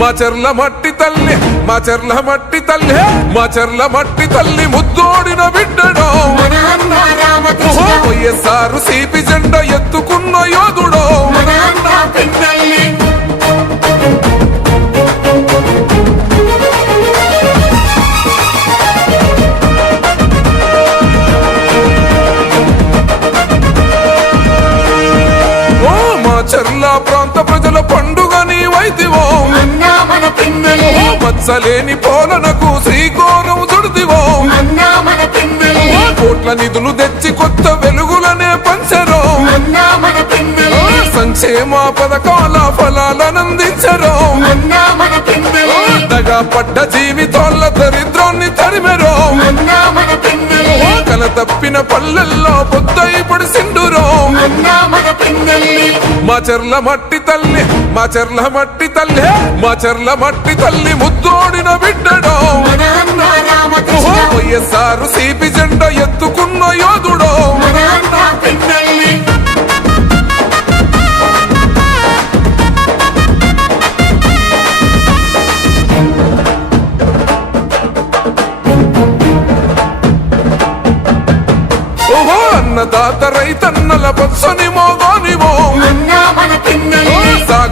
మా చెర్ల మట్టి తల్లి మా చెర్ల మట్టి తల్లి మా చెర్ల మట్టి తల్లి ముద్దోడిన బిడ్డడో. అన్న వైఎస్ఆర్ సిపి జెండ ఎత్తుకున్న యోధుడో. మన చెర్ల ప్రాంత ప్రజల పండుగ నీ వైదివో మత్సలేని పోలనకు శ్రీకోరం చుడిదివో. కోట్ల నిధులు తెచ్చి కొత్త వెలుగులనే పంచరో. సంక్షేమ పథకాల ఫలాలనందించరో. పడ్డ జీవితాల దరిద్రాన్ని తరిమెరో. కల తప్పిన పల్లెల్లో పొద్దై పడిసిండురో మా చెర్ల మట్టి తల్లి మా చెర్ల మట్టి తల్లి మా చెర్ల మట్టి తల్లి ముద్దోడిన బిడ్డడో. వైఎస్ఆర్ సిపి జెండ ఎత్తుకున్న యోధుడో.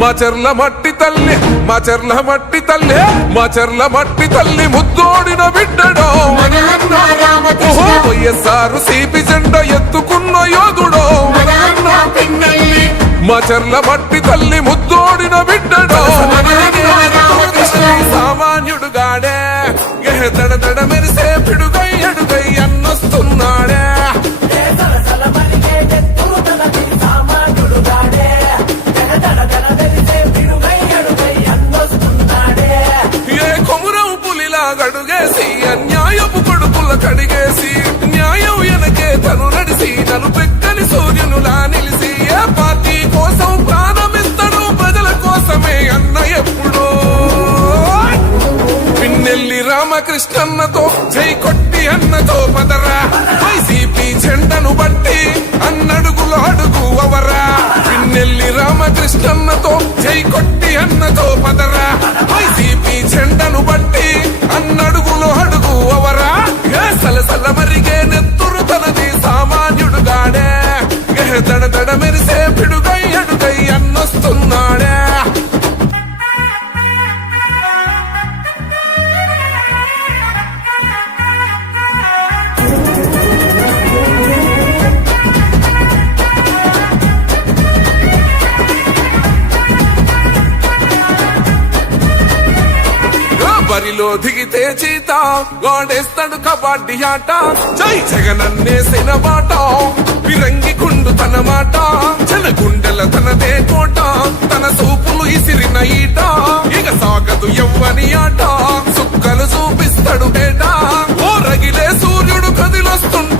మా చెర్ల మట్టి తల్లి మా చెర్ల మట్టి తల్లి మా చెర్ల మట్టి తల్లి ముద్దోడిన బిడ్డడో. వైఎస్ఆర్ సిపి జెండ ఎత్తుకున్న యోధుడో. మా చెర్ల మట్టి తల్లి ముద్దోడిన బిడ్డడో. సామాన్యుడు గాడే ఎహ దడ దడ మెరిసే నడిసి నలుపెక్కని సూర్యునులా నిలిసి ఏ పార్టీ కోసం ప్రాణమిస్తాడు ప్రజల కోసమే అన్న ఎప్పుడో. పిన్నెల్లి రామకృష్ణన్నతో జై కొట్టి అన్నతో పదరా. వైసీపీ జెండను బట్టి అన్నడుగులు అడుగు అవరా. పిన్నెల్లి రామకృష్ణన్నతో జై కొట్టి అన్నతో పదరా. ఆ దిగితే చీత. వాడేస్తాడు కబడ్డీ ఆట. జై జగనన్నేసిన మాట విరంగి కుండు తన మాట. జన గుండెల తనదే కోట. తన సూపులు ఇసిరిన ఈట. ఇక సాగదు ఎవ్వని ఆట. సుక్కలు చూపిస్తాడు బేట ఓ రగిలే సూర్యుడు కదిలొస్తుంటే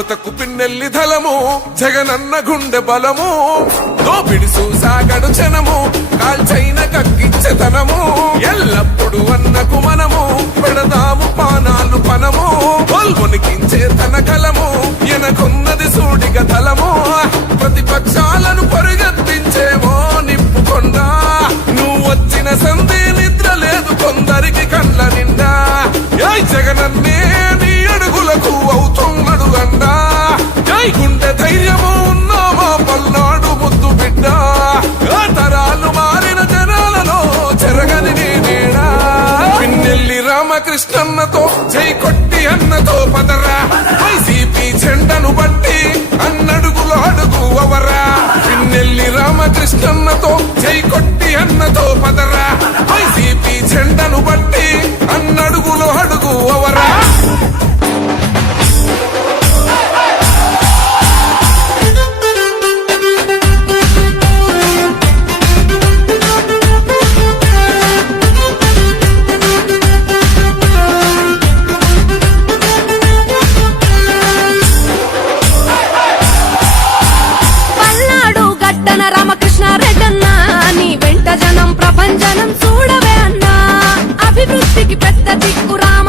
యువతకు పిన్నెల్లి ధలము జగనన్న గుండె బలము. దోపిడి సాగడు జనము కాల్చైన కక్కిచ్చతనము. ఎల్లప్పుడు అన్నకు మనము పెడదాము పానాలు పనము. గొల్వొనికించే తన కలము ఎనకున్నది సూడిగ తలము. ప్రతిపక్షాలను పరుగెత్తించేమో కృష్ణన్నతో జై కొట్టి అన్నతో పదరా. వైసీపీ జెండను బట్టి అన్నడుగులు అడుగు అవరా పిన్నెల్లి రామకృష్ణన్నతో జై కొట్టి పెద్ద దిక్కు రామ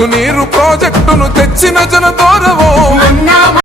తాగునీరు ప్రాజెక్టును తెచ్చిన జనదోరవో అన్న